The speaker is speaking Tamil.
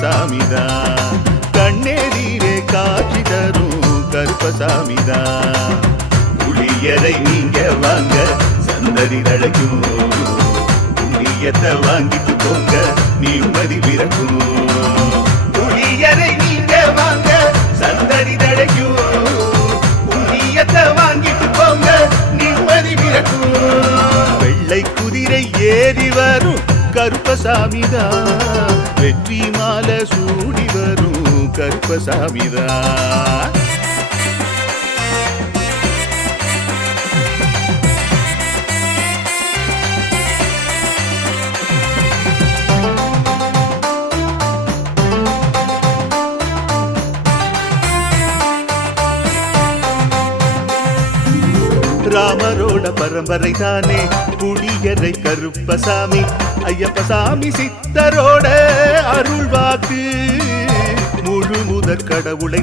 கருப்பசாமிதான். கண்ணெதிரே காட்சி தரும் கருப்பசாமிதான். புளியரை நீங்க வாங்க சந்ததி தழைக்கும், புண்ணியத்தை வாங்கிட்டு போங்க நிம்மதி பிறக்கும். புளியரை நீங்க வாங்க சந்ததி தழைக்கும், புண்ணியத்தை வாங்கிட்டு போங்க நிம்மதி பிறக்கும். வெள்ளை குதிரை ஏறி வரும் கருப்பசாமிதான், வெற்றி மாலை சூடி வரும் கருப்பசாமிதான். ராமரோட பரம்பரை தானே புளியரை கருப்பசாமி. ஐயப்பசாமி சித்தரோட அருள்வாக்கு முழு முதற் கடவுளை